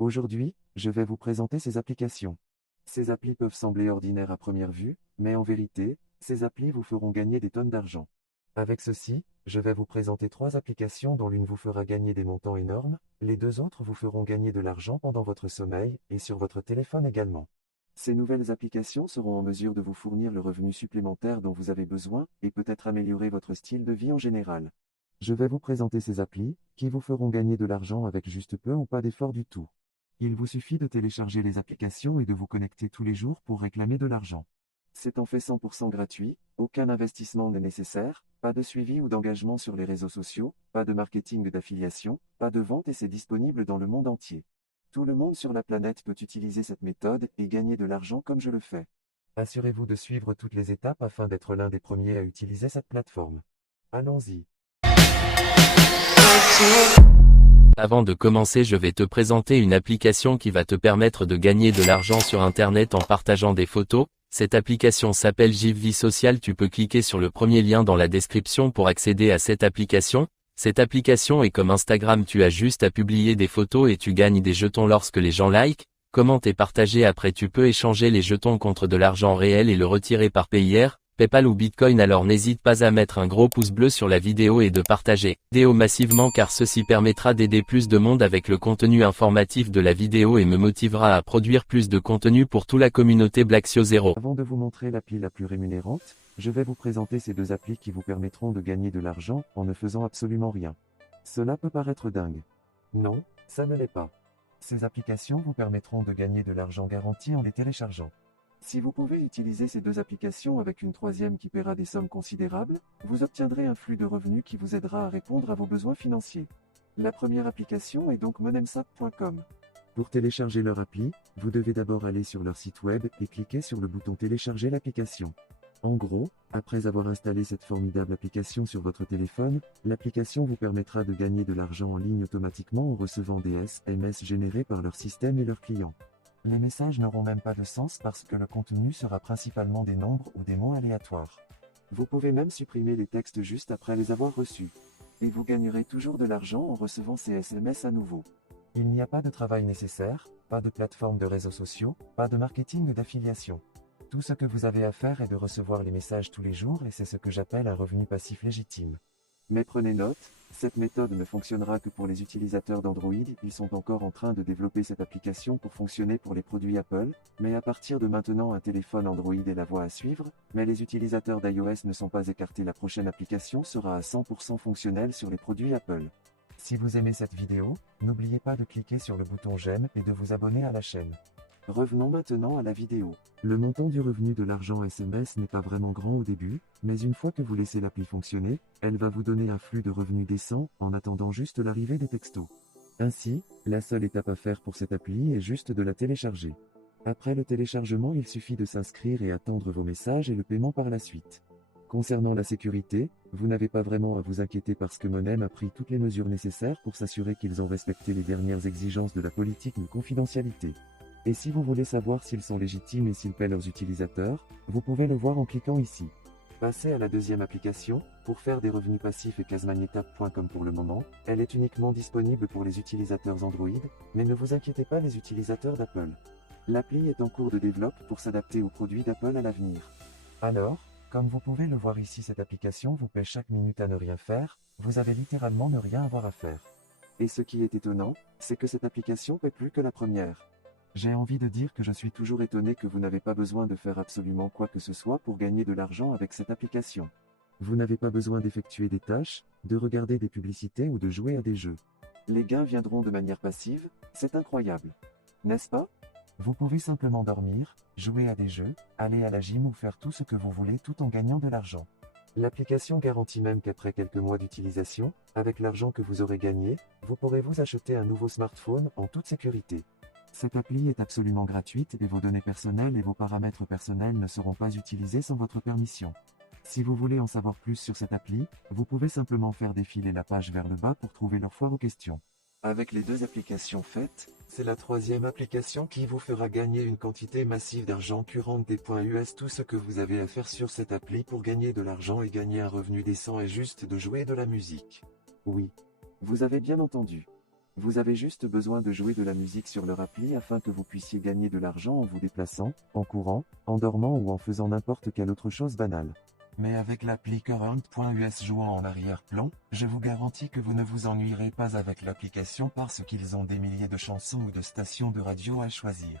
Aujourd'hui, je vais vous présenter ces applications. Ces applis peuvent sembler ordinaires à première vue, mais en vérité, ces applis vous feront gagner des tonnes d'argent. Avec ceci, je vais vous présenter 3 applications dont l'une vous fera gagner des montants énormes, les 2 autres vous feront gagner de l'argent pendant votre sommeil et sur votre téléphone également. Ces nouvelles applications seront en mesure de vous fournir le revenu supplémentaire dont vous avez besoin et peut-être améliorer votre style de vie en général. Je vais vous présenter ces applis, qui vous feront gagner de l'argent avec juste peu ou pas d'effort du tout. Il vous suffit de télécharger les applications et de vous connecter tous les jours pour réclamer de l'argent. C'est en fait 100% gratuit, aucun investissement n'est nécessaire, pas de suivi ou d'engagement sur les réseaux sociaux, pas de marketing d'affiliation, pas de vente et c'est disponible dans le monde entier. Tout le monde sur la planète peut utiliser cette méthode et gagner de l'argent comme je le fais. Assurez-vous de suivre toutes les étapes afin d'être l'un des premiers à utiliser cette plateforme. Allons-y. Avant de commencer, je vais te présenter une application qui va te permettre de gagner de l'argent sur Internet en partageant des photos. Cette application s'appelle GIVE Social. Tu peux cliquer sur le premier lien dans la description pour accéder à cette application. Cette application est comme Instagram, tu as juste à publier des photos et tu gagnes des jetons lorsque les gens like, commentent et partagent. Après tu peux échanger les jetons contre de l'argent réel et le retirer par Payeer, PayPal ou Bitcoin. Alors n'hésite pas à mettre un gros pouce bleu sur la vidéo et de partager la vidéo massivement car ceci permettra d'aider plus de monde avec le contenu informatif de la vidéo et me motivera à produire plus de contenu pour toute la communauté Blacksio Zero. Avant de vous montrer l'appli la plus rémunérante, je vais vous présenter ces 2 applis qui vous permettront de gagner de l'argent en ne faisant absolument rien. Cela peut paraître dingue. Non, ça ne l'est pas. Ces applications vous permettront de gagner de l'argent garanti en les téléchargeant. Si vous pouvez utiliser ces 2 applications avec une 3e qui paiera des sommes considérables, vous obtiendrez un flux de revenus qui vous aidera à répondre à vos besoins financiers. La première application est donc monemsap.com. Pour télécharger leur appli, vous devez d'abord aller sur leur site web et cliquer sur le bouton télécharger l'application. En gros, après avoir installé cette formidable application sur votre téléphone, l'application vous permettra de gagner de l'argent en ligne automatiquement en recevant des SMS générés par leur système et leurs clients. Les messages n'auront même pas de sens parce que le contenu sera principalement des nombres ou des mots aléatoires. Vous pouvez même supprimer les textes juste après les avoir reçus. Et vous gagnerez toujours de l'argent en recevant ces SMS à nouveau. Il n'y a pas de travail nécessaire, pas de plateforme de réseaux sociaux, pas de marketing d'affiliation. Tout ce que vous avez à faire est de recevoir les messages tous les jours et c'est ce que j'appelle un revenu passif légitime. Mais prenez note, cette méthode ne fonctionnera que pour les utilisateurs d'Android. Ils sont encore en train de développer cette application pour fonctionner pour les produits Apple, mais à partir de maintenant un téléphone Android est la voie à suivre, mais les utilisateurs d'iOS ne sont pas écartés. La prochaine application sera à 100% fonctionnelle sur les produits Apple. Si vous aimez cette vidéo, n'oubliez pas de cliquer sur le bouton j'aime et de vous abonner à la chaîne. Revenons maintenant à la vidéo. Le montant du revenu de l'argent SMS n'est pas vraiment grand au début, mais une fois que vous laissez l'appli fonctionner, elle va vous donner un flux de revenus décent, en attendant juste l'arrivée des textos. Ainsi, la seule étape à faire pour cette appli est juste de la télécharger. Après le téléchargement, il suffit de s'inscrire et attendre vos messages et le paiement par la suite. Concernant la sécurité, vous n'avez pas vraiment à vous inquiéter parce que Monem a pris toutes les mesures nécessaires pour s'assurer qu'ils ont respecté les dernières exigences de la politique de confidentialité. Et si vous voulez savoir s'ils sont légitimes et s'ils paient leurs utilisateurs, vous pouvez le voir en cliquant ici. Passez à la 2e application, pour faire des revenus passifs et casemagnetap.com pour le moment, elle est uniquement disponible pour les utilisateurs Android, mais ne vous inquiétez pas les utilisateurs d'Apple. L'appli est en cours de développement pour s'adapter aux produits d'Apple à l'avenir. Alors, comme vous pouvez le voir ici, cette application vous paie chaque minute à ne rien faire, vous avez littéralement ne rien avoir à faire. Et ce qui est étonnant, c'est que cette application paie plus que la première. J'ai envie de dire que je suis toujours étonné que vous n'avez pas besoin de faire absolument quoi que ce soit pour gagner de l'argent avec cette application. Vous n'avez pas besoin d'effectuer des tâches, de regarder des publicités ou de jouer à des jeux. Les gains viendront de manière passive, c'est incroyable. N'est-ce pas? Vous pouvez simplement dormir, jouer à des jeux, aller à la gym ou faire tout ce que vous voulez tout en gagnant de l'argent. L'application garantit même qu'après quelques mois d'utilisation, avec l'argent que vous aurez gagné, vous pourrez vous acheter un nouveau smartphone en toute sécurité. Cette appli est absolument gratuite et vos données personnelles et vos paramètres personnels ne seront pas utilisés sans votre permission. Si vous voulez en savoir plus sur cette appli, vous pouvez simplement faire défiler la page vers le bas pour trouver leur foire aux questions. Avec les 2 applications faites, c'est la 3e application qui vous fera gagner une quantité massive d'argent courant des points US. Tout ce que vous avez à faire sur cette appli pour gagner de l'argent et gagner un revenu décent est juste de jouer de la musique. Oui, vous avez bien entendu. Vous avez juste besoin de jouer de la musique sur leur appli afin que vous puissiez gagner de l'argent en vous déplaçant, en courant, en dormant ou en faisant n'importe quelle autre chose banale. Mais avec l'appli Current.us jouant en arrière-plan, je vous garantis que vous ne vous ennuierez pas avec l'application parce qu'ils ont des milliers de chansons ou de stations de radio à choisir.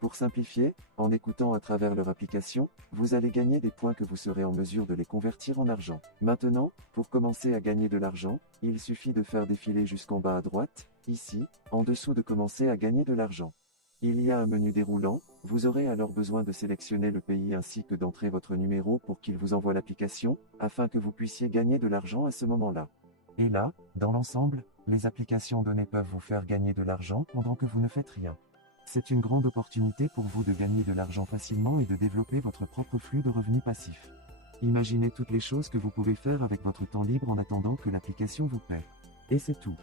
Pour simplifier, en écoutant à travers leur application, vous allez gagner des points que vous serez en mesure de les convertir en argent. Maintenant, pour commencer à gagner de l'argent, il suffit de faire défiler jusqu'en bas à droite, ici, en dessous de commencer à gagner de l'argent. Il y a un menu déroulant, vous aurez alors besoin de sélectionner le pays ainsi que d'entrer votre numéro pour qu'il vous envoie l'application, afin que vous puissiez gagner de l'argent à ce moment-là. Et là, dans l'ensemble, les applications données peuvent vous faire gagner de l'argent pendant que vous ne faites rien. C'est une grande opportunité pour vous de gagner de l'argent facilement et de développer votre propre flux de revenus passifs. Imaginez toutes les choses que vous pouvez faire avec votre temps libre en attendant que l'application vous paie. Et c'est tout.